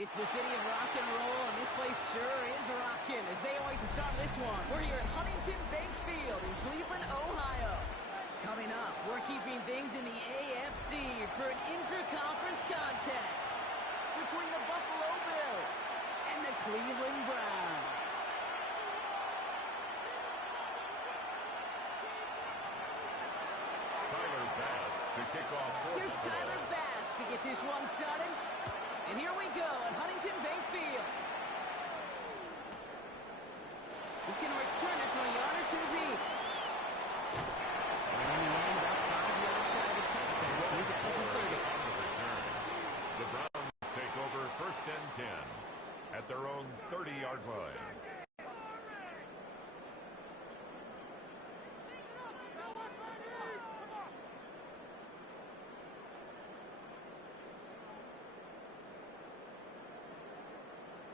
It's the city of rock and roll, and this place sure is rocking as they await the start of this one. We're here at Huntington Bank Field in Cleveland, Ohio. Coming up, we're keeping things in the AFC for an intra-conference contest between the Buffalo Bills and the Cleveland Browns. Tyler Bass to kick off. Here's Tyler Bass to get this one started. And here we go at Huntington Bank Field. He's going to return it from a yard or two deep. And in the end, about 5 yards shy of a touchdown. He's at the 30. The Browns take over 1st and 10 at their own 30-yard line.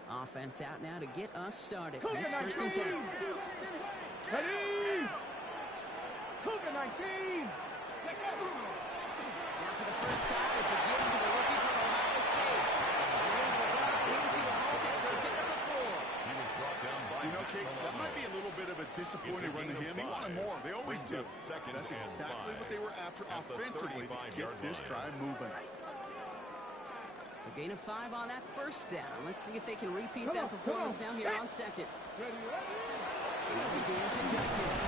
Offense out now to get us started. It's 1st and 10. Ready! Cougar 19! Now for the first time, it's a given to the rookie from Ohio State. Into a halt after a pickup of 4. He was brought down by Kate, that might be a little bit of a disappointing run to him. He wanted more. They always do. That's exactly what they were after offensively to get this drive moving. So gain of 5 on that 1st down. Let's see if they can repeat that performance now here on 2nd. Begin to Jenkins.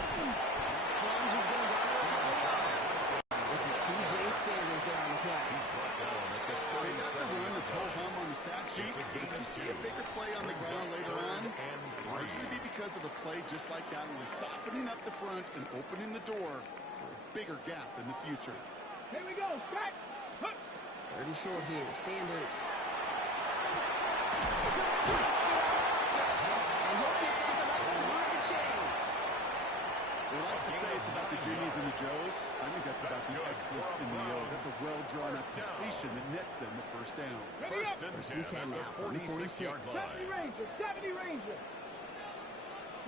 Plunge is going to go a couple yards. Look at T.J. Sanders there on the play. He's brought down at the 30. That's a run that's whole hum on the stat sheet. If you see a bigger play on the ground later on, largely be because of a play just like that one, softening up the front and opening the door for a bigger gap in the future. Here we go, Scott! 3rd and short here, Sanders. And he'll pick up enough to move the chains. We like to say it's about the Jimmies and the Joes. I think that's about the X's and the O's. That's a well-drawn-up completion that nets them the 1st down. 1st and 10 now from the 46. 70 Rangers, 70 Rangers.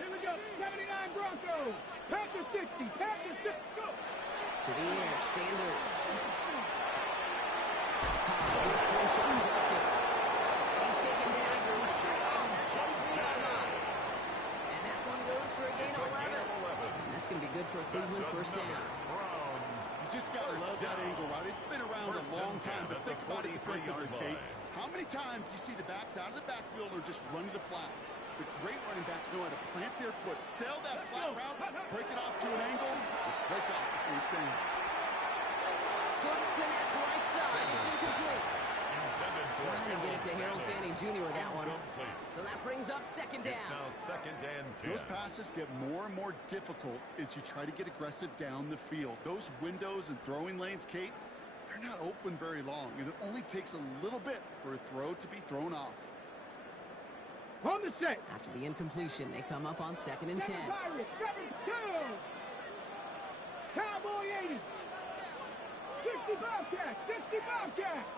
Here we go, 79 Broncos. Panthers 60, Panthers 60, go. To the air, Sanders. He's taken down to the 23-yard line. And that one goes for a gain of 11. And that's going to be good for a Cleveland 1st down. You just got to love that angle, right? It's been around a long time, but think about it defensively, Kate. How many times do you see the backs out of the backfield or just run to the flat? The great running backs know how to plant their foot, sell that flat route, break it off to an angle, break off the 1st down. Couldn't connect right side. It's incomplete. Trying to get it to Harold Fanning Jr. with that one. So that brings up 2nd down. It's now 2nd and 10. Those passes get more and more difficult as you try to get aggressive down the field. Those windows and throwing lanes, Kate, they're not open very long. And it only takes a little bit for a throw to be thrown off. On the set. After the incompletion, they come up on 2nd and 10. Pirates, 7-2. Cowboy 80. 60 Bobcats, 60 Bobcats.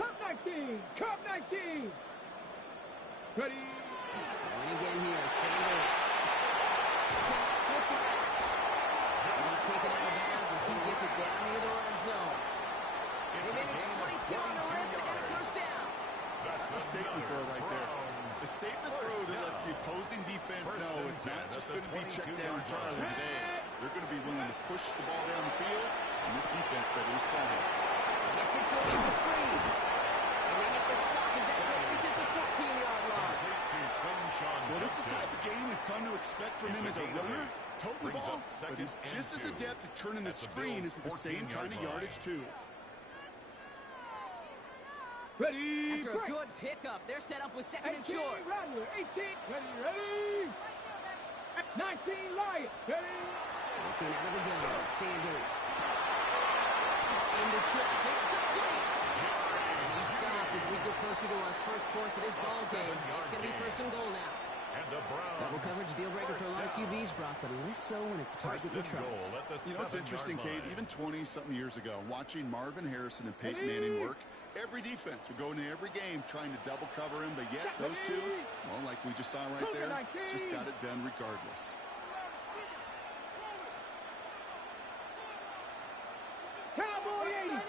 Cup 19, Cup 19. Ready. Going again here, Sanders. Connects with Thrash. And he's taken out of bounds as he gets it down near the red zone. They manage 22 on the rim and a 1st down. That's a statement throw right there. A statement throw that lets the opposing defense know it's not just going to be check down Charlie today. They're going to be willing to push the ball down the field, and this defense better respond. Gets it to the screen. And they make the stop as that reaches the 14-yard line. Well, this is the type of game you've come to expect from him as a runner. Total ball, but he's just as adept at turning the screen into the same kind of yardage, too. Ready. After a good pickup, they're set up with 2nd and short. 18, ready. 19 Lions, ready. Looking out of the gun, Sanders. Into traffic, complete. And he's stopped as we get closer to our 1st points of this ball game. It's going to be 1st and goal now. Double coverage deal breaker for a lot of QBs, Brock, but less so when it's a target you trust. You know, it's interesting, Kate, even 20-something years ago, watching Marvin Harrison and Peyton Manning work, every defense would go into every game trying to double cover him, but yet those two, well, like we just saw right there, just got it done regardless. Cowboy 80.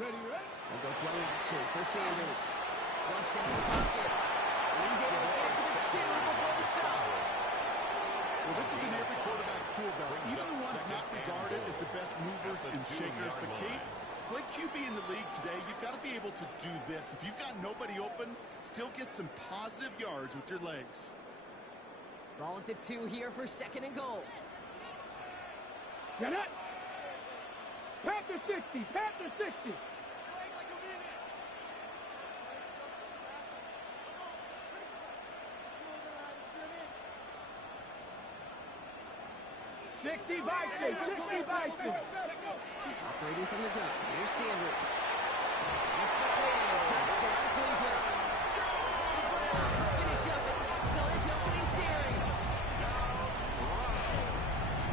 Ready, ready? They'll go play action for Sanders. Flush down the pocket. And he's able to get to the 2 before the stop. Well, this is in every quarterback's tool belt. Even the ones not regarded as the best movers and shakers. But Kate, to play QB in the league today, you've got to be able to do this. If you've got nobody open, still get some positive yards with your legs. Ball at the 2 here for 2nd and goal. Get it. Panther 60. Panther 60. 60 Vikings. 60 Vikings. Operating from the gun. Here's Sanders. It's McCain. Touchdown, Cleveland. The Browns finish up an excellent opening series.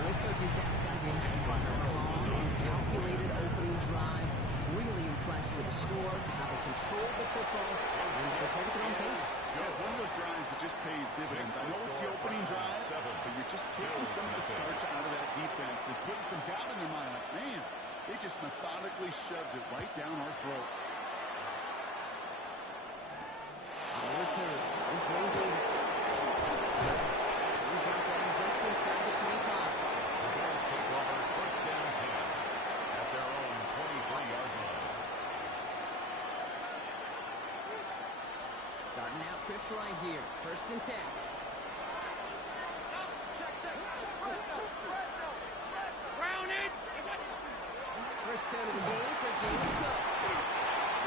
This coaching staff's got to be happy with their calm and calculated opening drive. Really impressed with the score, how they controlled the football, and they played at their own pace. Yeah, it's one of those drives that just pays dividends. I know it's the opening drive, but you're just taking some of the starch out of that defense and putting some doubt in their mind. Like, man, they just methodically shoved it right down our throat. On the return, there's Wayne Davis. He's brought down just inside the 25. The Bears take over 1st down 10 at their own 23-yard line. Starting out trips right here. 1st and 10. Grounded. First down of the game for James Cook.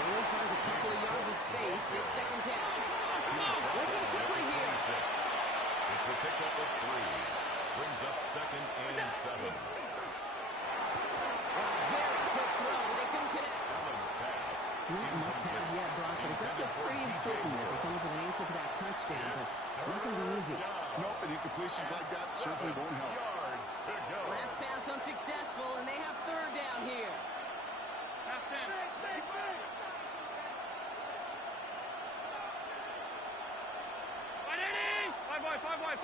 Miller finds a couple of yards of space. It's 2nd down. Looking quickly here. It's a pickup of 3. Brings up 2nd and 7. Very quick throw, but they couldn't connect. Evans' pass. Not must have yet, Brock, but it does feel pretty important that they come up with an answer for that touchdown, but not going to be easy. Nope, and incompletions like that certainly won't help. Yards to go. Last pass unsuccessful, and they have 3rd down here. Half 10. Five wide.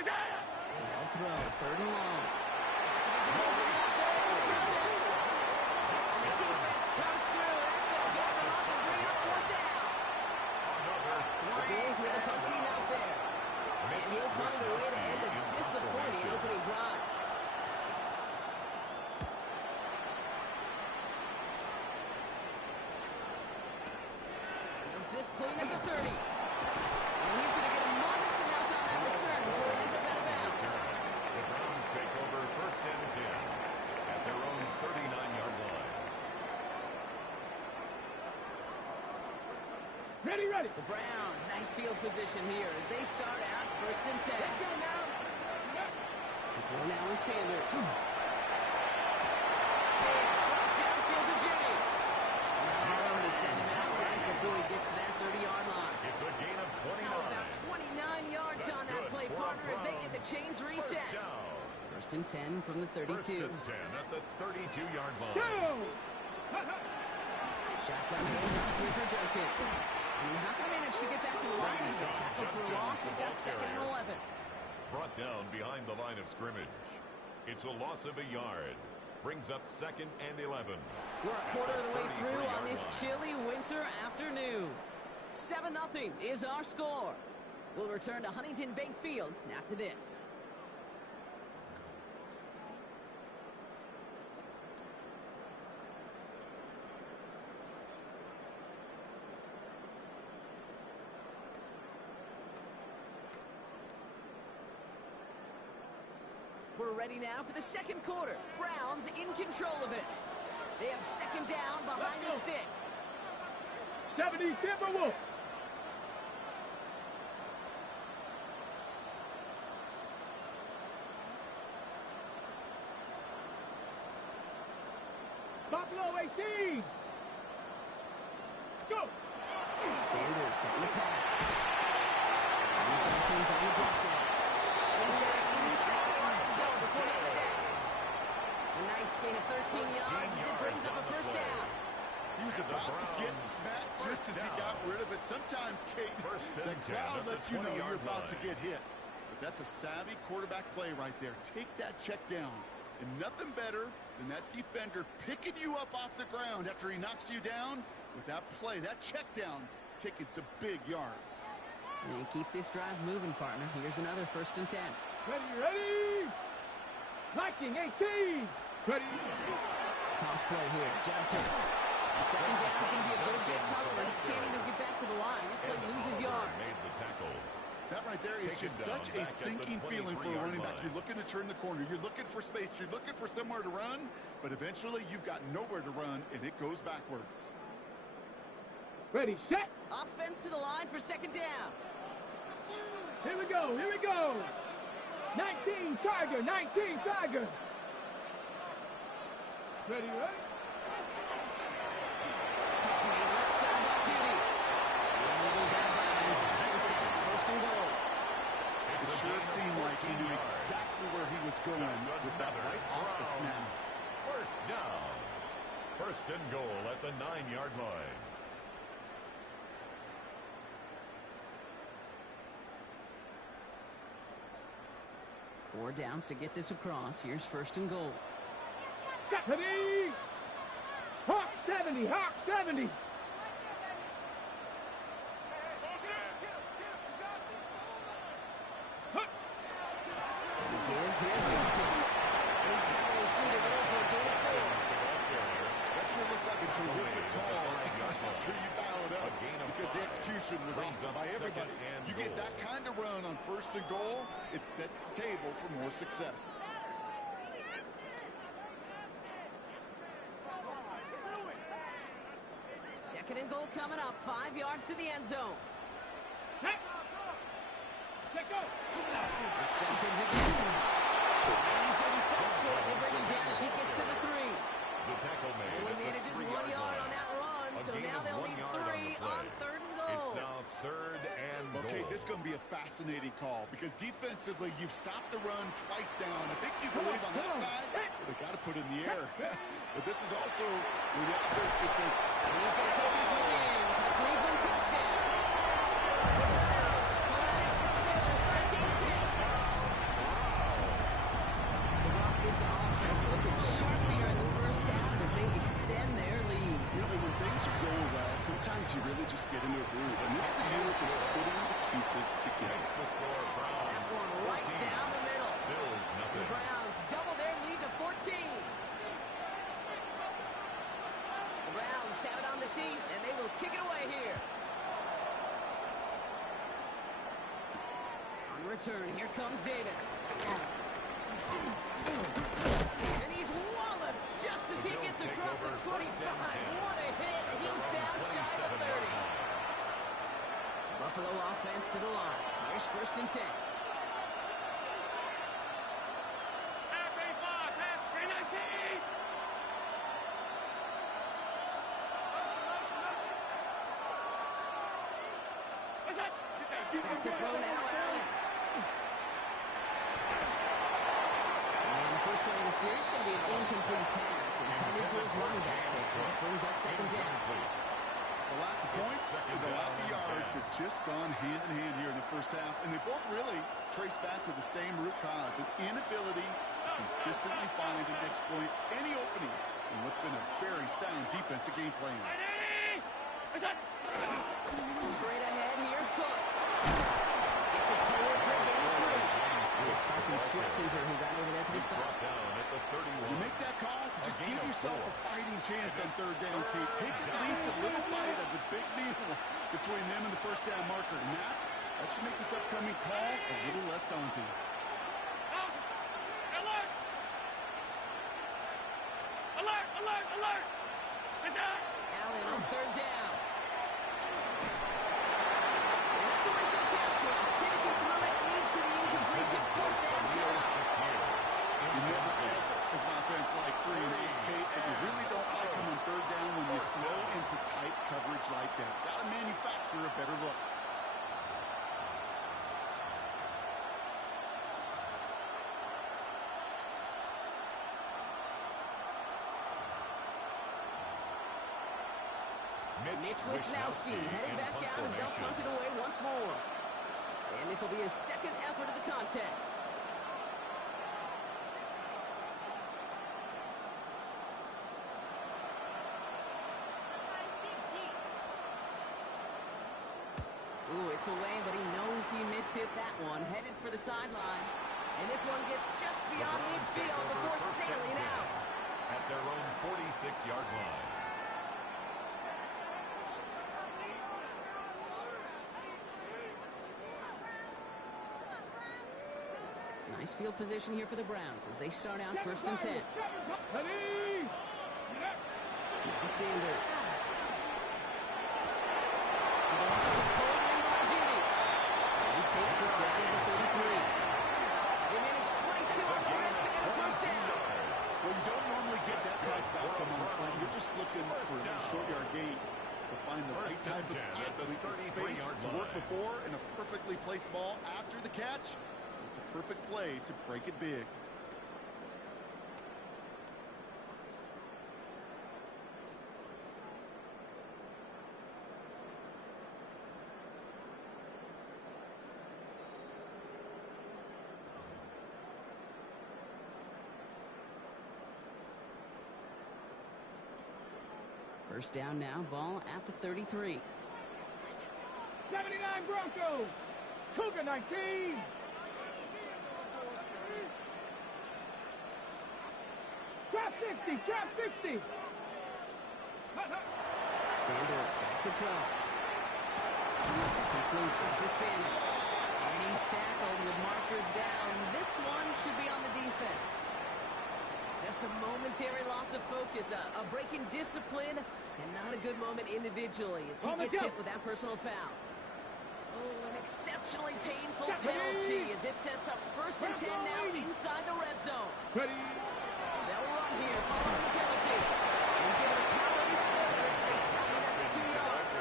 Now throw, 3rd and long. And the defense comes through. That's going to get them up and bring up 4th down. The Bills with the punt team out there. And he'll punt it away to end a disappointing opening drive. This clean at the 30. And he's going to get a modest amount on that return before it ends up out of bounds. The Browns take over 1st and 10 at their own 39-yard line. Ready. The Browns, nice field position here as they start out 1st and 10. Let's go now. The throw now is Sanders. Big strike downfield to Judy. Now to send him out right before he gets to that 30-yard line. It's a gain of 29. How about 29 yards on that play, partner, as they get the chains reset. 1st and 10 from the 32. 1st and 10 at the 32-yard line. Go. Shotgun handoff here for Jenkins. And he's not going to manage to get back to the line. He's been tackled for a loss. We've got 2nd and 11. Brought down behind the line of scrimmage. It's a loss of a yard. Brings up 2nd and 11. We're a quarter of the way through on this chilly winter afternoon. 7-0 is our score. We'll return to Huntington Bank Field after this. We're ready now for the 2nd quarter. Browns in control of it. They have 2nd down behind the sticks. 70 Timberwolves. Buffalo 18. Let's go. Sanders setting the pass. And Jenkins on the drop down. He's got it inside the red zone before the end of the day. A nice gain of 13 yards as it brings up a 1st down. He was about to get smacked just as he got rid of it. Sometimes, Kate, the crowd lets you know you're about to get hit. But that's a savvy quarterback play right there. Take that check down. And nothing better than that defender picking you up off the ground after he knocks you down. With that play, that check down, taking some big yards. And keep this drive moving, partner. Here's another 1st and 10. Ready? Viking 18s. Ready? Toss play here. Jab kicks. Second down is going to be a little bit tougher. He can't even get back to the line. This play loses yards. Made the tackle. That right there is just such a sinking feeling for a running back. You're looking to turn the corner. You're looking for space. You're looking for somewhere to run. But eventually, you've got nowhere to run, and it goes backwards. Ready, set. Offense to the line for 2nd down. Here we go. Here we go. 19 Tiger. 19 Tiger. Ready, right? Catch made left side by Judy. And he goes out of bounds. It's going to set up 1st and goal. It sure seemed like he knew exactly where he was going with that right off the snap. 1st down. 1st and goal at the 9-yard line. Four downs to get this across. Here's 1st and goal. Ready? Hawk 70. Hawk 70. The execution was awesome by everybody. You get that kind of run on 1st and goal, it sets the table for more success. Second and goal coming up. 5 yards to the end zone. Let go. It's Jenkins again. And he's going to be stopped short. They bring him down as he gets to the 3. The tackle made. Only manages 1 yard on that run, so now they'll need 3 on 3rd and goal. It's now 3rd and goal. Okay, this is going to be a fascinating call because defensively, you've stopped the run twice down. I think you believe on that side, they got to put it in the air. But this is also where the offense gets in. And he's going to take this one in for the Cleveland touchdown. The Browns put it in front of it. 13-10. So Rock, this offense looking sharp here in the 1st half as they extend their lead. Really, when things are going well, sometimes you really just get into a groove. And this is a unit that's putting the pieces together. Makes the score Browns. That one right 14. down the middle. Bills nothing. The Browns double their lead to 14. The Browns have it on the tee, and they will kick it away here. On return, here comes Davis. And he's walloped just as he gets across the 25. What a hit. He's down shy of the 30. Buffalo offense to the line. Here's 1st and 10. Back to throw now, Allen. And the first play of the series is going to be an incomplete pass intended for his running back. That brings up 2nd down. The lack of points and the lack of yards have just gone hand in hand here in the 1st half, and they both really trace back to the same root cause, an inability to consistently find and exploit any opening in what's been a very sound defensive game plan. Straight ahead, here's Cook. It's a forward for a gain of 3. It's Carson Switzinger who got over there for the stop. You make that call to just give yourself a fighting chance on 3rd down, Kate. Take at least a little bite of the big deal between them and the 1st down marker. And that should make this upcoming call a little less daunting. Alert! Alert! Alert! Alert! Attack! Allen on 3rd down. And that's a regular pass rush. Shazy threw it, leads to the incompletion. 4th down coming up. You never ever, as an offense like 3 and 8's, Kate, but you really don't like them on 3rd down when you throw into tight coverage like that. Got to manufacture a better look. Mitch Wisnowski headed back out as they'll punt it away once more. And this will be his second effort of the contest. Ooh, it's away, but he knows he mishit that one. Headed for the sideline. And this one gets just beyond midfield before sailing out. At their own 46-yard line. Nice field position here for the Browns as they start out 1st and 10. Sanders. He takes it down to the 33. They manage 22 on the rip and a first down. Well, you don't normally get that type of outcome on the slant. You're just looking for a short yard gain to find the right type of athlete with space to work before and a perfectly placed ball after the catch. It's a perfect play to break it big. First down now, ball at the 33. 79 Broncos. Cougar 19. Trap 60. Trap 60. Sanders back to throw. Completes. This is Fanning. And he's tackled with markers down. This one should be on the defense. Just a momentary loss of focus, a break in discipline, and not a good moment individually as he gets hit with that personal foul. Oh, an exceptionally painful penalty as it sets up 1st and 10 now inside the red zone. They'll run here following the penalty. He's able to power this forward. They stop him at the 2 yards.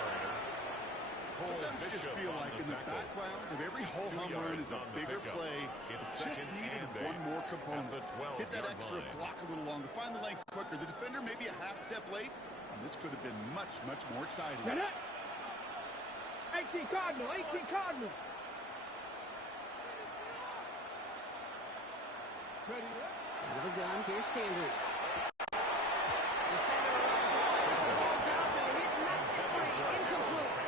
Sometimes you just feel like in the background of every whole home run is a bigger play. It just needed one more component. Hit that extra block a little longer. Find the lane quicker. The defender maybe a half step late. And this could have been much, much more exciting. 18 Cardinal. 18 Cardinal. Into the gun, here's Sanders. Defender runs, the ball down, and the hit knocks it free. Incomplete.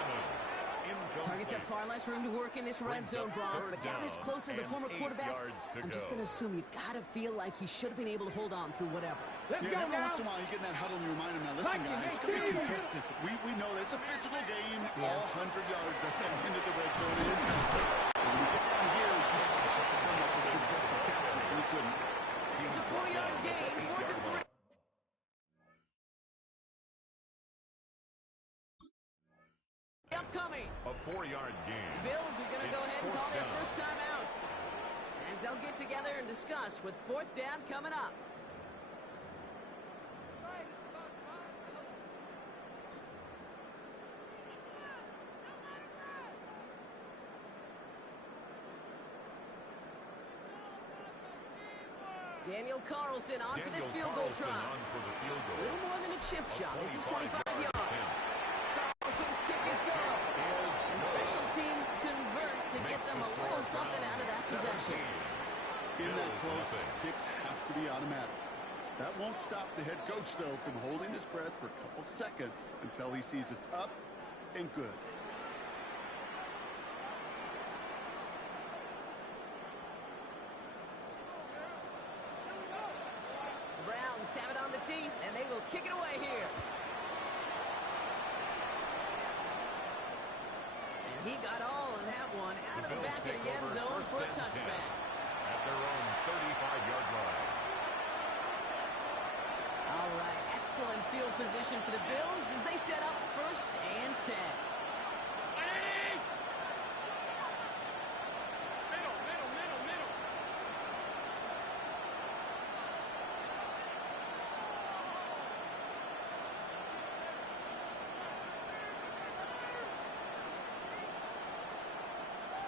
Targets have far less room to work in this red zone, Brock, but down this close as a former quarterback, I'm just going to assume you got to feel like he should have been able to hold on through whatever. Let's go every now. once in a while you get in that huddle and you remind him, now listen guys, it's going to be contested. We know this. A physical game, all 100 yards into the red zone. And inside. When we get down here, you've got to come up with contested catches, and he couldn't. It's a 4-yard gain, 4th and 3. Upcoming. A 4-yard gain. The Bills are going to go ahead and call their first time out as they'll get together and discuss with 4th down coming up. Daniel Carlson on for this field goal try. A little more than a chip shot. This is 25 yards. Carlson's kick is good. And special teams convert to get them a little something out of that possession. In that close, kicks have to be automatic. That won't stop the head coach, though, from holding his breath for a couple seconds until he sees it's up and good. The Browns have it on the tee, and they will kick it away here. And he got all of that one out of the back of the end zone for a touchback. At their own 35-yard line. All right, excellent field position for the Bills as they set up 1st and 10.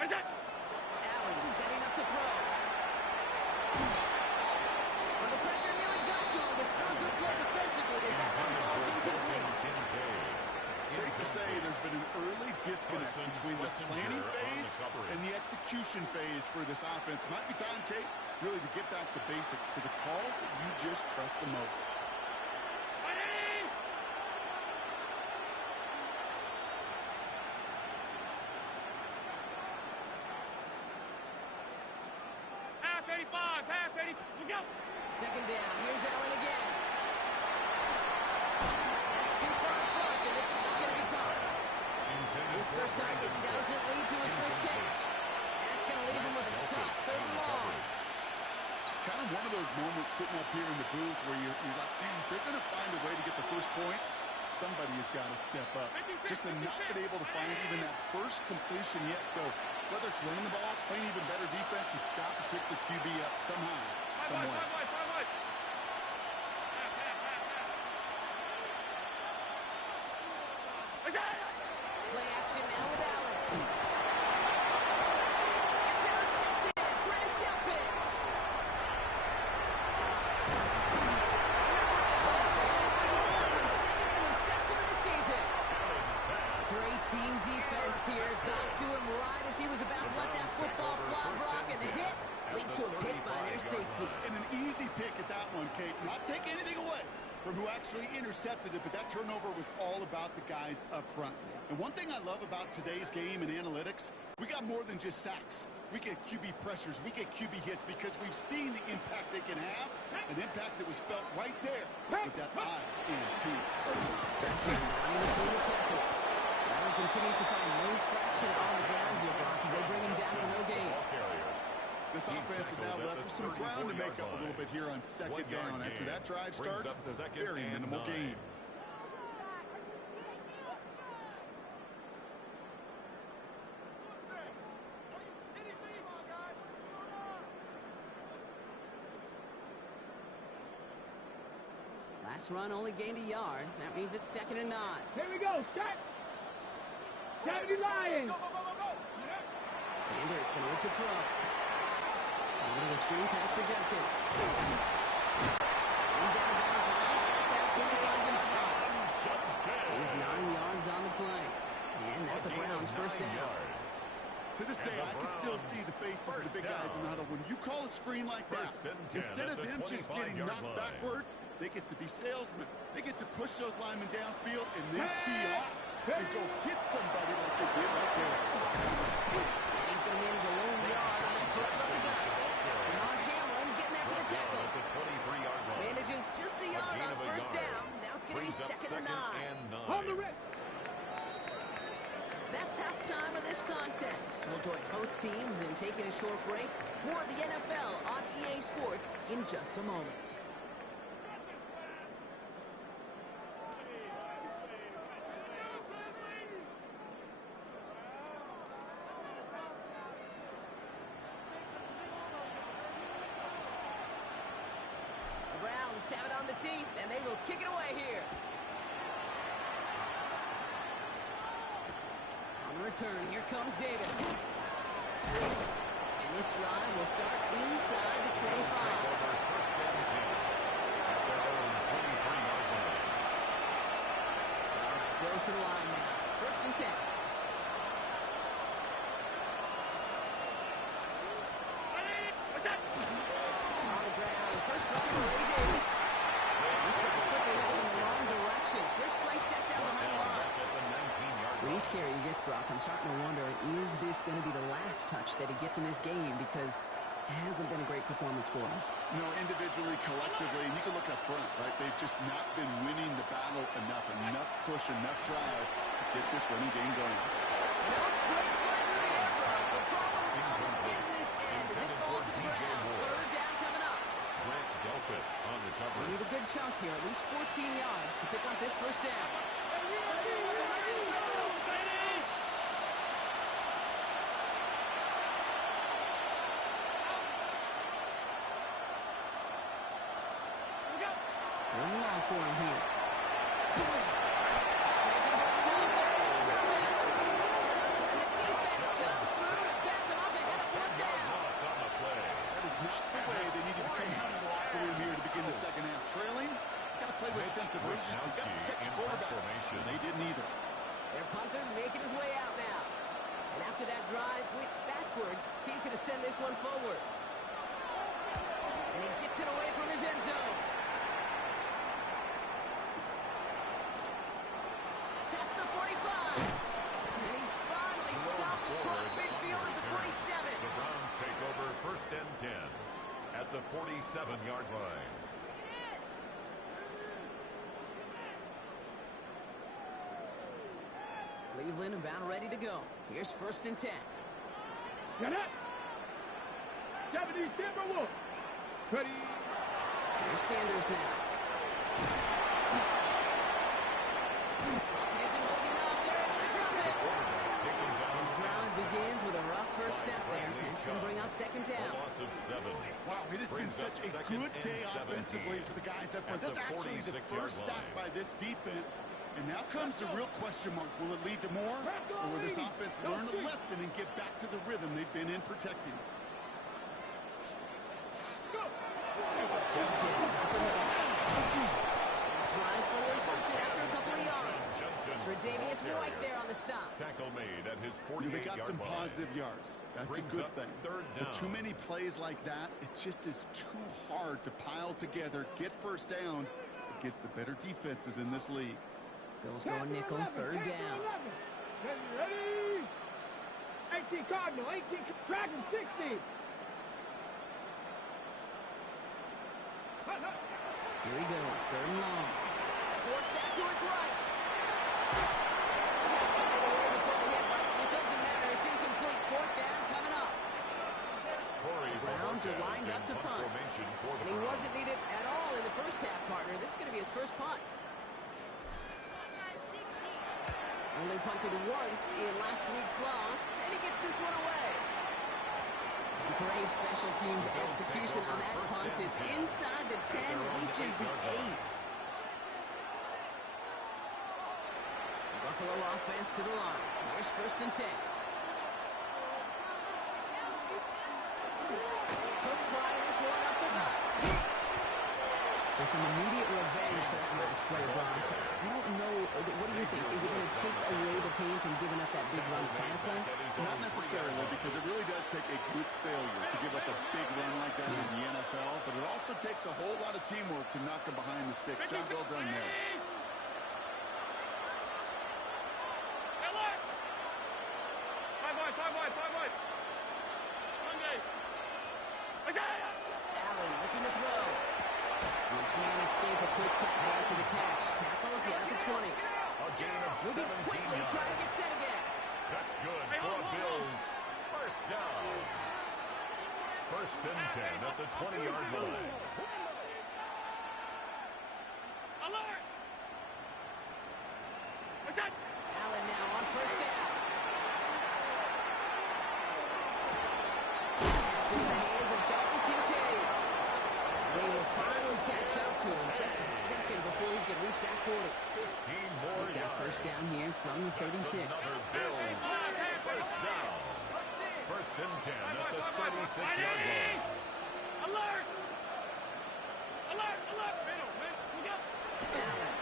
Allen setting up to throw. Well, the pressure nearly got to him, but still a good play defensively as that one falls incomplete. execution phase for this offense. Might be time, Kate, really to get back to basics, to the calls that you just trust the most. Half 85, half 80. We go. Second down. Here's Allen again. That's too far in front, and it's not going to be caught. His first target doesn't lead to his first catch. That's going to leave him with a tough third and long. Just kind of one of those moments sitting up here in the booth where you're like, man, if they're going to find a way to get the first points, somebody has got to step up. Just have not been able to find even that first completion yet. So whether it's running the ball, playing even better defense, you've got to pick the QB up somehow, some way. Play action now with Allen. It's intercepted. Brent Delpit. Second interception of the season. Great team defense here. Got to him right as he was about to let that football fly, Brock, and the hit leads to a pick by their safety. And an easy pick at that one, Kate. Not take anything away from who actually intercepted it, but that turnover was all about the guys up front. And one thing I love about today's game and analytics, we got more than just sacks. We get QB pressures, we get QB hits because we've seen the impact they can have, an impact that was felt right there with that eye and teeth. Running between the tackles. Allen continues to find no traction on the ground here, Brock, as they bring him down for no gain. This offense is now left with some ground to make up a little bit here on second down. After that drive starts, with a very minimal gain. Last run only gained a yard. That means it's 2nd and 9. Here we go. Set. 70 Lions. Sanders going to look to throw. A little screen pass for Jenkins. He's out of bounds right at that 25-yard shot. They have 9 yards on the play. And that's a Browns first down. To this day, I can still see the faces of the big guys in the huddle. When you call a screen like that, instead of them just getting knocked backwards, they get to be salesmen. They get to push those linemen downfield and then tee off and go hit somebody like they did right there. And he's going to manage a lone yard on that drive up the gut. Jamar Hamlin getting there for the tackle. Manages just a yard on first down. Now it's going to be 2nd and 9. Hold the red. That's halftime of this contest. We'll join both teams in taking a short break. More of the NFL on EA Sports in just a moment. The Browns have it on the tee, and they will kick it away here. Return. Here comes Davis. And this drive will start inside the 25. Goes to the line now. 1st and 10. On the ground. First run for Ray Davis. This drive's quickly heading in the wrong direction. First play set down behind the line. With each carry he gets, Brock, I'm starting to wonder, is this going to be the last touch that he gets in this game? Because it hasn't been a great performance for him. No, individually, collectively, and you can look up front, right? They've just not been winning the battle enough push, enough drive to get this running game going. Now it's great fly through the air, Brock. The problem's on the business end as it falls to the ground. 3rd down coming up. Brent Delpit on the cover. We need a good chunk here, at least 14 yards to pick up this first down. For him here. And the defense jumps through to back him up ahead of 4th down. That is not the way they need to be coming out of the locker room here to begin the second half. Trailing, got to play with a sense of urgency. Got to protect the quarterback. And they didn't either. Their punter making his way out now. And after that drive went backwards, he's going to send this one forward. And he gets it away from his end zone. Past the 45. And he's finally stopped across midfield at the 47. The Browns take over first and 10 at the 47-yard line. Cleveland about ready to go. Here's first and 10. Get it. 70 Timberwolves. Ready. Here's Sanders now. Pocket isn't holding up. They're able to drop it. The drive begins with a rough first step there. It's going to bring up second down. A loss of 7. Wow, it has been such a good day offensively for the guys up front. That's actually the first sack by this defense. And now comes the real question mark. Will it lead to more? Or will this offense learn a lesson and get back to the rhythm they've been in protecting? Tre'Davious White there on the stop. Tackle made at his 48-yard line. They got some positive yards. That's a good thing. But too many plays like that, it just is too hard to pile together, get first downs against the better defenses in this league. Bills going nickel, third down. Ready. 18 Cardinal, 18 Dragon, 60. Here he goes, third and long. Force that to his right. Just got it away before the hit, but it doesn't matter. It's incomplete. Fourth down coming up. Browns are lined up to punt. And he wasn't needed at all in the first half, partner. This is going to be his first punt. Only punted once in last week's loss, and he gets this one away. Great special teams execution on that punt. It's inside the 10, reaches the 8. Buffalo offense to the line. Here's first and 10. Cook trying this one up the gut. So some immediate revenge for that last play, Brock. I don't know. What do you think? Is it going to take away the pain from giving up that big run plan play? Not necessarily, because it really does take a group failure to give up a big run like that in the NFL, but it also takes a whole lot of teamwork to knock him behind the sticks. Job well done there. Allen looking to throw. He can't escape a quick tackle after the catch. Tackles at the 20. A gain of 17 Moving quickly, yards. trying to get set again. That's good for Bills. First down. First and 10 at the 20-yard line. Allen now on first down. Pass in the hands of Dalton Kincaid. They will finally catch up to him just a second before he can reach that 40. 15 more They got yards. first down here from the 36. Another Bills. First down. First and 10 at the 36-yard line. Alert! Alert! Alert! Middle, man. Look out! Allen.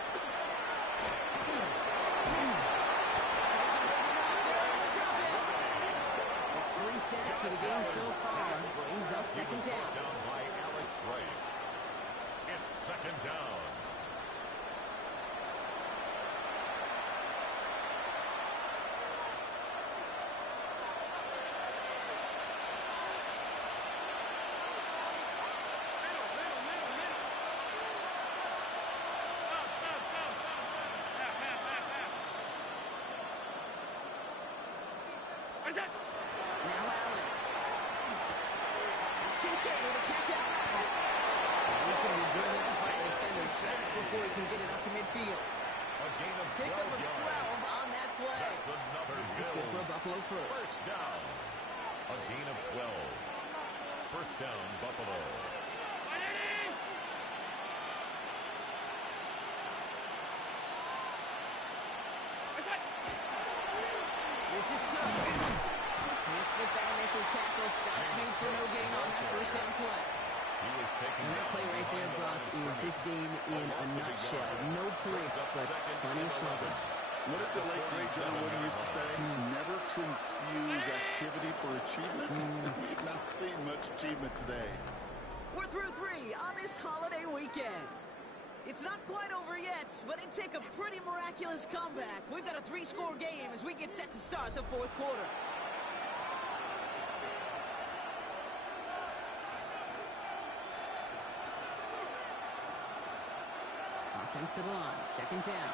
It's 3 sacks for the game so far. Brings up second down. Down by Alex Wright. It's second down. Now Allen. It's Kincaid with a catch out. He's going to be driven up by the defender just before he can get it up to midfield. A gain of 12 Pickup of 12 yards. on that play. That's another That's good for a Bills. Buffalo first. First down. A gain of 12. First down, Buffalo. This is Cook. Can't slip that initial tackle. Stops me for no gain on that first down play. And that play right there, Brock, is this game in a nutshell. No points, but plenty of struggles. What did the late great John Wooden used to say? Never confuse activity for achievement. We've not seen much achievement today. We're through 3 on this holiday weekend. It's not quite over yet, but it'd take a pretty miraculous comeback. We've got a 3-score game as we get set to start the 4th quarter. Offensive line, 2nd down.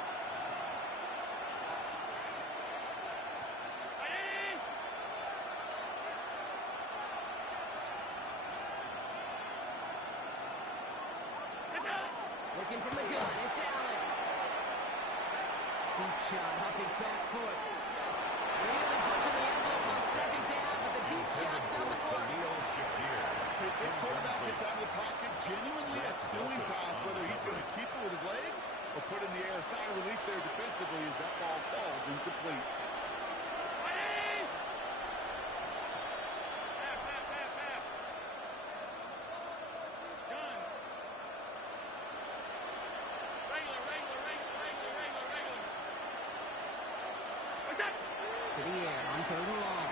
Looking from the gun, it's Allen. Deep shot off his back foot. Really pushing the envelope on 2nd down, but the deep shot doesn't work. If this quarterback gets out of the pocket, genuinely a coin toss whether he's going to keep it with his legs or put it in the air. Sigh of relief there defensively as that ball falls incomplete. To the air on 3rd and long.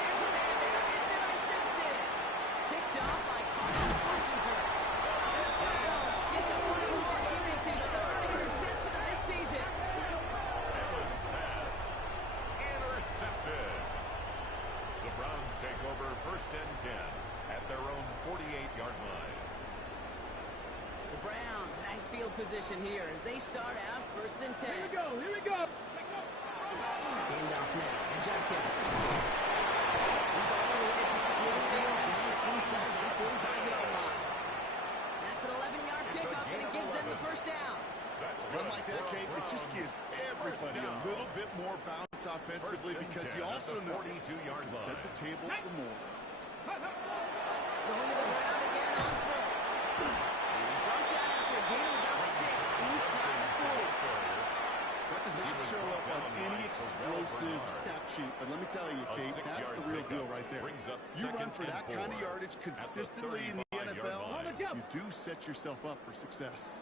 There's a man there. It's intercepted. Picked off by Carson Schlesinger. Fields get the one loss. He makes his 3rd interception of this season. Evans' pass intercepted. The Browns take over 1st and 10 at their own 48-yard line. The Browns, nice field position here as they start out 1st and 10. Here we go, here we go. Hand off now, and Judkins. He's all the way across midfield, down inside the 45-yard line. That's an 11-yard pickup, and it gives them the 1st down. Run like that, Kate, it just gives everybody a little bit more bounce offensively because you also know you can set the table for more. Going to the ground again on 1st. After a gain of about 6 inside the 40. That does not show up on any explosive stat sheet, but let me tell you, Kate, that's the real deal right there. You run for that kind of yardage consistently in the NFL, you do set yourself up for success.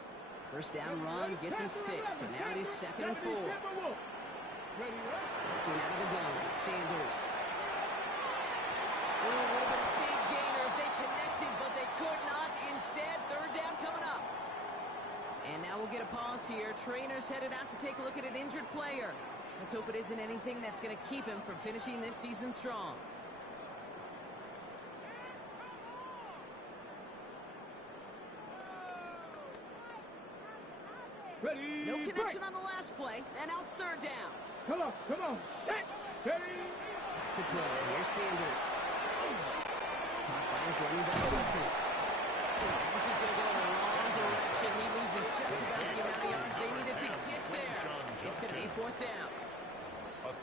1st down run gets him 6, so now it is 2nd and 4. Looking out of the gun, Sanders. A little bit of big gainer if they connected, but they could not. Instead, 3rd down coming up. And now we'll get a pause here. Trainer's headed out to take a look at an injured player. Let's hope it isn't anything that's going to keep him from finishing this season strong. Ready, No connection break. on the last play, and now it's 3rd down. Come on, come on. Hey, steady. To throw. Here's Sanders. Caught by his running back, Judkins. This is going to go in the wrong direction. He loses just about the amount of yards they needed to get there. It's going to be 4th down.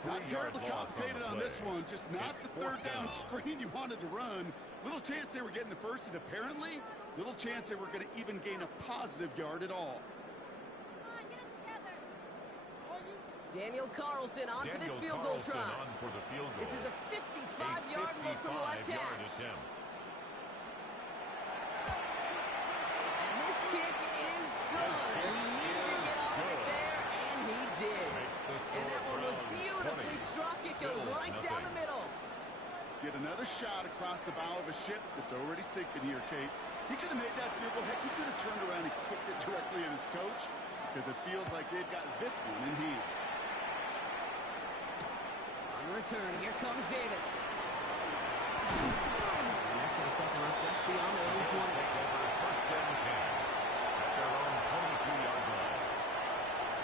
Not terribly complicated on this one, just not the 3rd down screen you wanted to run. Little chance they were getting the 1st, and apparently, little chance they were going to even gain a positive yard at all. Daniel Carlson on for this field goal try. This is a 55-yard look from the left hash. And this kick is good. He needed to get all of it there, and he did. And that one was beautifully struck. It goes right down the middle. Get another shot across the bow of a ship that's already sinking here, Kate. He could have made that field goal. Heck, he could have turned around and kicked it directly at his coach because it feels like they've got this one in hand. Return. Here comes Davis. And that's going to set them up just beyond their own 20. 1st and 10 at their own 22-yard line.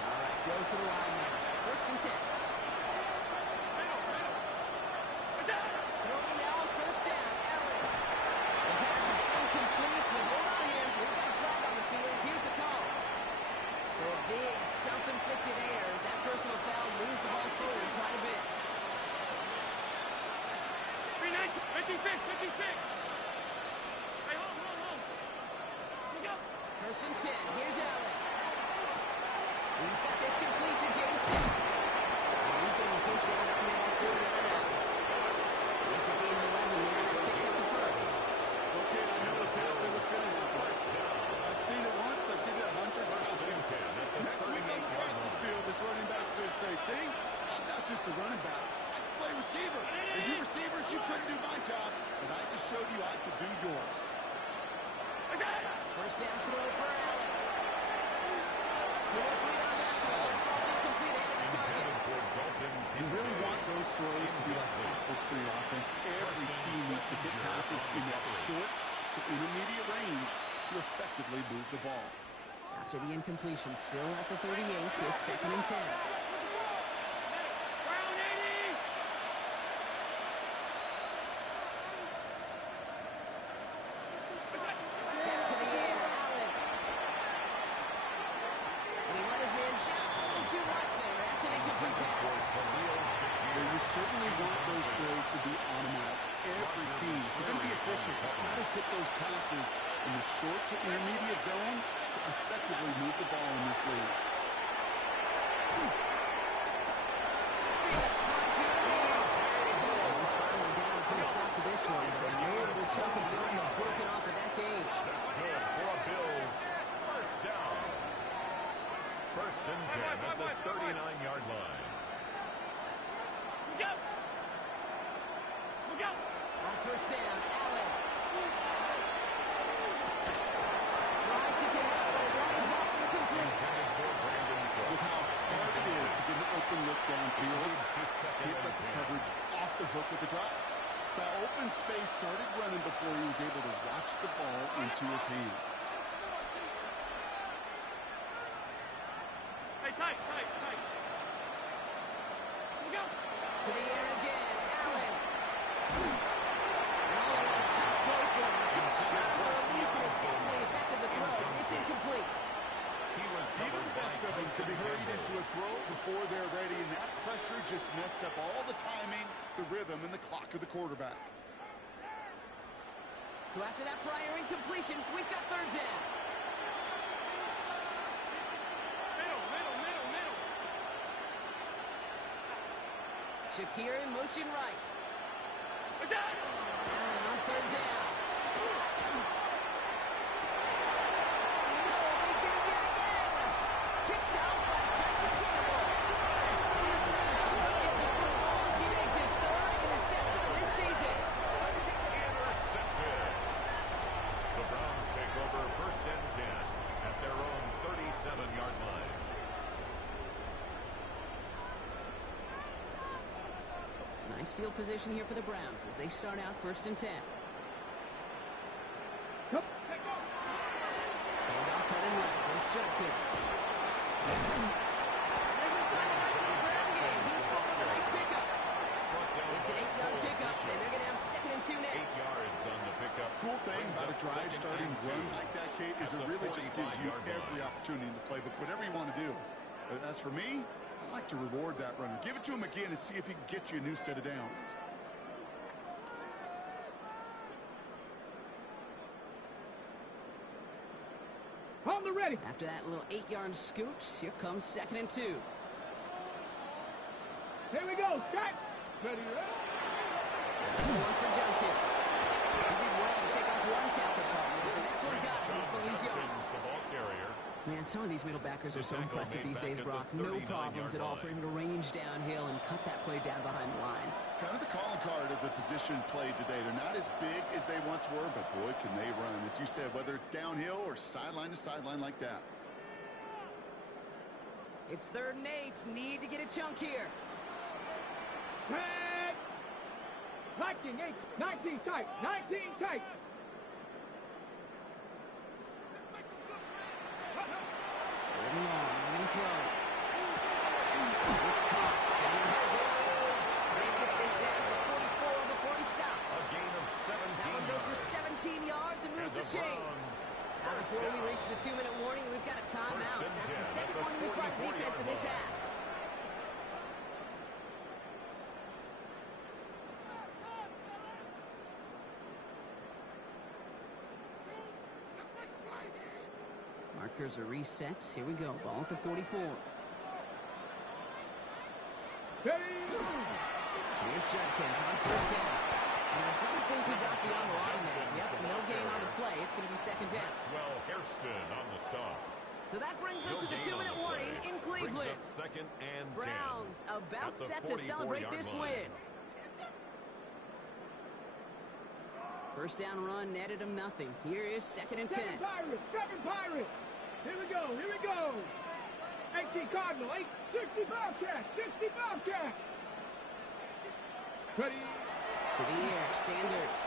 All right, goes to the line now. 1st and 10. Throwing now on 1st down. Allen. The pass is incomplete, but hold on here. We've got a flag on the field. Here's the call. So a big self-inflicted error as that personal foul moves the ball forward quite a bit. 56, 56. Hey, hold. We go. 1st and 10. Here's Allen. He's got this complete to James Cook. And he's going to be pushed down up near that 40-yard line. It's a gain of 11 there. That picks up the first. Okay, I know what's happening. What's going to happen? I've seen it once. I've seen it hundreds of times. Next week on the practice field, this running back's going to say, see, I'm not just a running back. I can play receiver. And you receivers, you couldn't do my job, but I just showed you I could do yours. First down throw for Allen. Too much lead on that throw. That throw's incomplete ahead of his target. You really want those throws to be like clockwork for your offense. Every team needs to hit passes in that short to intermediate range to effectively move the ball. After the incompletion, still at the 38, it's 2nd and 10. Back to the air, Allen. And he let his man just a little too much there. That's an incomplete pass. Well, you certainly want those throws to be automatic. Every team, if you're going to be efficient, you've got to hit those passes in the short to intermediate zone to effectively move the ball in this league. Felix Frank here. He's finally down to put a stop to this one. A notable chunk of yardage broken off of that game. That's good for a Bills. First down. First and 10 at the 39-yard line. On first down, Allen. Tried to get out, but that is all incomplete. With how hard it is to get an open look downfield, can't let the coverage off the hook with the drop. Saw open space, started running before he was able to watch the ball into his hands. Hey, tight. To the air again, Allen. And all that tough play for him. Took a shot on the release, and it definitely affected the throw. It's incomplete. Even the best of them could be hurried into a throw before they're ready, and that pressure just messed up all the timing, the rhythm, and the clock of the quarterback. So after that prior incompletion, we've got third down. Shakir in motion right. Allen on third down. No, they get it again. Kicked out by Tyson Campbell. Let's get the football as he makes his third interception of this season. Intercepted. The Browns take over first and 10 at their own 37-yard line. Nice field position here for the Browns as they start out first and 10. Handoff heading left. It's Judkins. There's a sideline for the ground game. He's full with a nice pickup. It's an 8-yard pickup, and they're going to have 2nd and 2 next. 8 yards on the pickup. Cool thing about a drive starting run like that, Kate, is it really just gives you every opportunity in the playbook, whatever you want to do. But as for me, I like to reward that runner. Give it to him again and see if he can get you a new set of downs. On the ready. After that little 8-yard scoot, here comes 2nd and 2. Here we go. Strike. Ready. One for Judkins. He did well to shake off one tackle problem, but the next one got him. He's going to lose yards. The ball carrier. Man, some of these middle backers are so impressive these days, Brock. No problems at all for him to range downhill and cut that play down behind the line. Kind of the calling card of the position played today. They're not as big as they once were, but boy, can they run. As you said, whether it's downhill or sideline to sideline like that. It's 3rd and 8. Need to get a chunk here. Tag. Liking 8. 19 tight. 19 tight. Long and throw. It's caught. And he has it. They get this down to 44 before he stopped. A gain of 17 That one goes for 17 yards and moves the chains. Now before we reach the 2-minute warning, we've got a timeout. That's the second one used by the defense in this half. Markers are reset. Here we go. Ball at the 44. Ready. Here's Judkins on first down. And I don't think he got beyond the line there. Yep, no gain on the play. It's going to be second down. Maxwell Hairston on the stop. So that brings us to the 2-minute warning in Cleveland. Second and 10. Browns about set to celebrate this win. First down run netted him nothing. Here is second and 10. Seven Pirates. Here we go. 18 Cardinal. 60 Bobcat. 60 Bobcat. Ready. To the air, Sanders.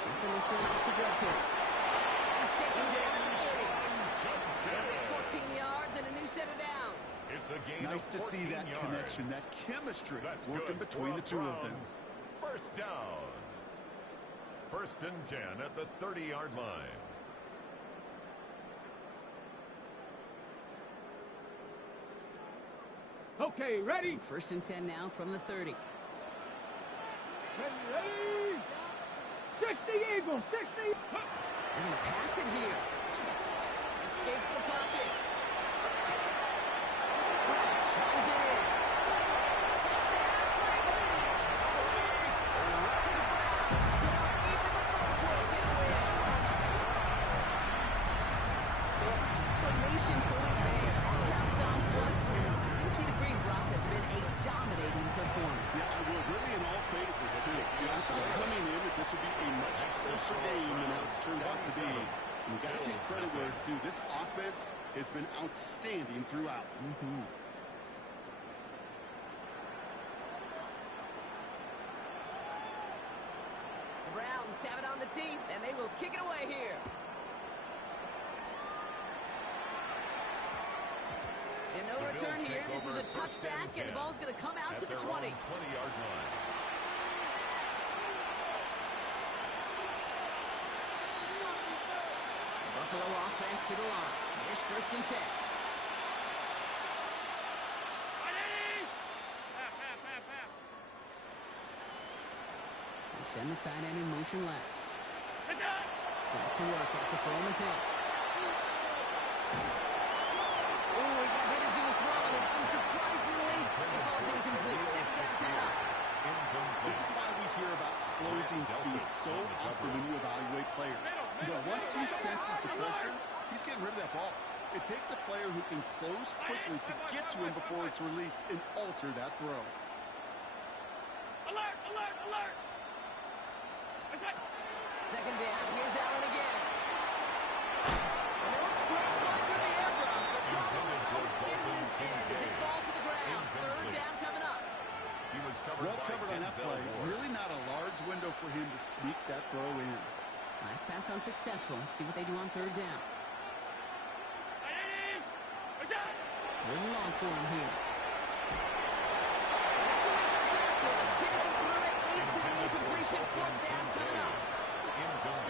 Keeping this one out to Judkins. He's taken down to 30. They'll get 14 yards and a new set of downs. It's a gain Nice of to see 14 that yards. connection, that chemistry That's working good between for the two of them. Browns. First down. First and 10 at the 30-yard line. Okay, ready? So first and 10 now from the 30. Ready. 60 Eagles. 60. They're going to pass it here. Escapes the pocket. Flash runs it in. Touchdown, Cleveland. The Browns put up even more points in the win. So an exclamation point there. That caps off what I think you'd agree, Brock, has been a dominating performance. Yeah, well, really in all phases, too. I thought coming in that this would be a much closer game than how it's turned out to be. And you got to give credit where it's due. This offense has been outstanding throughout. The Browns have it on the team, and they will kick it away here. And no return here. This is a touchback, and the ball's going to come out to the 20. 20-yard line. Buffalo offense to the line. Here's first and 10. They send the tight end in motion left. Back to work after throwing the pick. Oh, he got hit as he was throwing it. Unsurprisingly, it falls incomplete. Second down coming up. This is why we hear about closing speed so often when you evaluate players. You know, once he senses the pressure, he's getting rid of that ball. It takes a player who can close quickly to get to him before it's released and alter that throw. Alert! Alert! Alert! Second down. Here's Allen again. And it looks great fly through the air drop. The problem's on the business end as it falls to the ground. Third down coming up. He was covered Well covered on that play. Really not a large window for him to sneak that throw in. Last pass unsuccessful. Let's see what they do on third down. Little long for him here. That's away from the pass rush. Hit as he threw it. Leads to the incompletion. Fourth down coming up.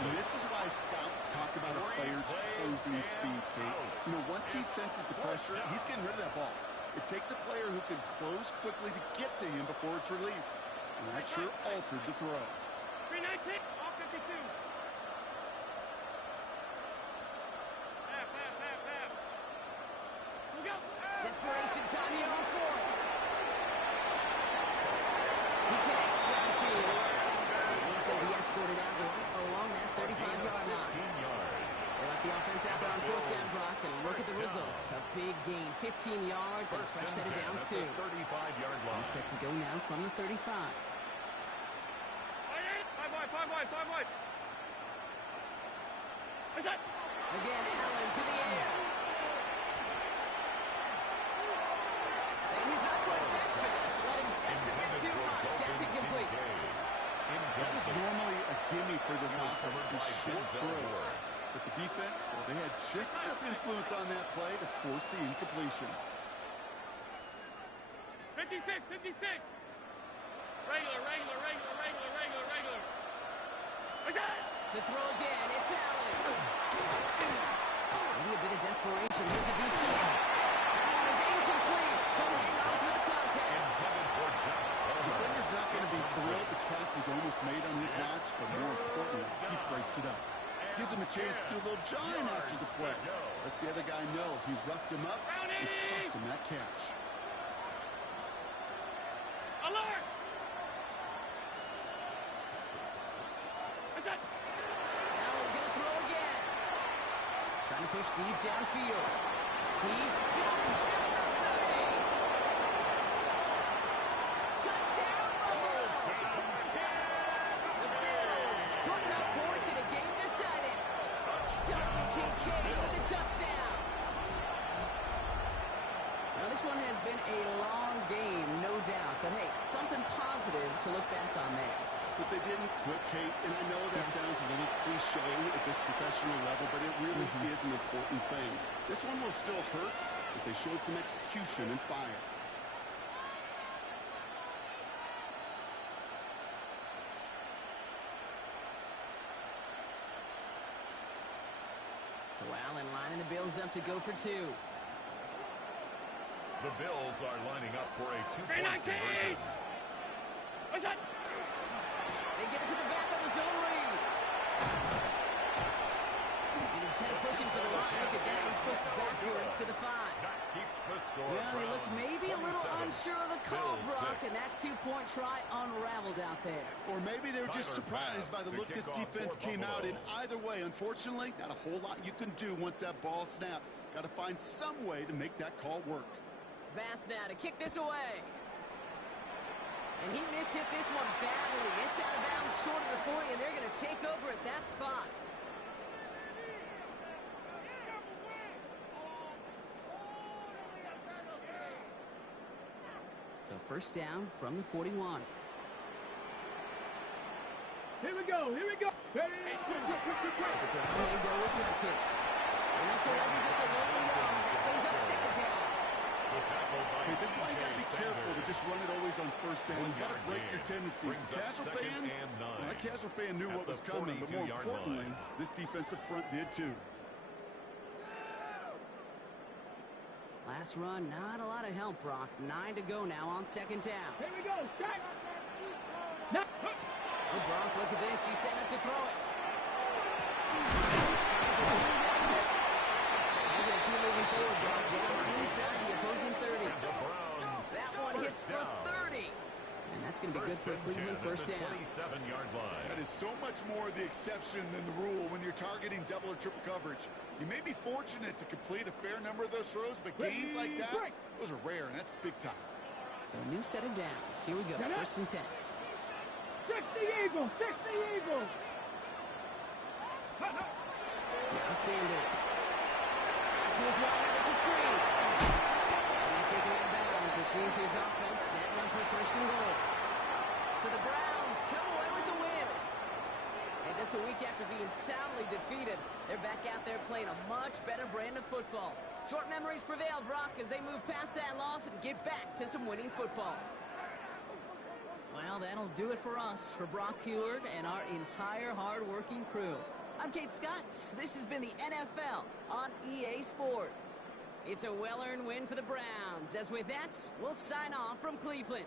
And this is why scouts talk about a player's closing speed, Kate. You know, once he senses the pressure, he's getting rid of that ball. It takes a player who can close quickly to get to him before it's released. And that sure altered the throw. 319, off 52. Desperation time here on fourth. He connects downfield. And he's going to be escorted out along that 35-yard line. 15 yards. They left the offense out there on fourth down, Brock, and look at the results. A big gain, 15 yards, and a fresh set of downs, too. 35-yard line. He's set to go now from the 35. Five wide. Again, Allen to the air. And he's not quite that fast. Let him just a bit too much. That's incomplete. That was normally a gimme for this offense, these short throws. But the defense, well, they had just enough influence on that play to force the incompletion. 56. Regular. The throw again. It's Allen. Maybe a bit of desperation. Here's a deep shot. That one is incomplete. He'll hang on through the contact. The defender's not going to be thrilled the catch was almost made on his watch, but more importantly, he breaks it up. Gives him a chance to do a little jawing after the play. Lets the other guy know he roughed him up and cost him that catch. Alert! He pushed deep downfield. He's got him at the 30. Touchdown, Buffalo! The Bills putting up points in a game decided. Dalton Kincaid with a touchdown. Now, this one has been a long game, no doubt. But, hey, something positive to look back on there. But they didn't quit, Kate, and I know that sounds a little cliche at this professional level, but it really is an important thing. This one will still hurt, but they showed some execution and fire. So Allen lining the Bills up to go for two. The Bills are lining up for a two-point conversion. What's up? They get it to the back of his own read. And instead of pushing for the line, look at that. He's pushed backwards to the 5. That keeps the score. Well, he looked maybe a little 27, unsure of the call, Bills Brock, 6. and that two-point try unraveled out there. Or maybe they were just Tyler surprised by pass the to look kick this off defense for came out in. Buffalo. Either way, unfortunately, not a whole lot you can do once that ball snapped. Got to find some way to make that call work. Bass now to kick this away. And he mishit this one badly. It's out of bounds short of the 40, and they're going to take over at that spot. So first down from the 41. Here we go. Here we go. Ready? They go with drop kicks. And that's already just a low down. That brings up second down. Okay, this one you got to be careful to just run it always on first down. You got to break your tendencies. The casual fan, well, that casual fan knew what was coming, but more importantly, this defensive front did too. Last run, not a lot of help, Brock. 9 to go now on second down. Here we go. Start. Now. Oh, Brock, look at this. He's setting up to throw it. They're going to keep moving forward, Brock. Down inside the opposing 30. That one hits for 30. And that's going to be good for Cleveland first down. 27-yard line. That is so much more the exception than the rule when you're targeting double or triple coverage. You may be fortunate to complete a fair number of those throws, but gains like that, those are rare, and that's big time. So a new set of downs. Here we go. First and 10. 60 Eagles. 60 Eagles. Now Sanders. To his right, it's a screen. And they take him out of bounds, which means his offense set run for first and goal. So the Browns come away with the win. And just a week after being soundly defeated, they're back out there playing a much better brand of football. Short memories prevail, Brock, as they move past that loss and get back to some winning football. Well, that'll do it for us, for Brock Heward and our entire hard-working crew. I'm Kate Scott. This has been the NFL on EA Sports. It's a well-earned win for the Browns. As with that, we'll sign off from Cleveland.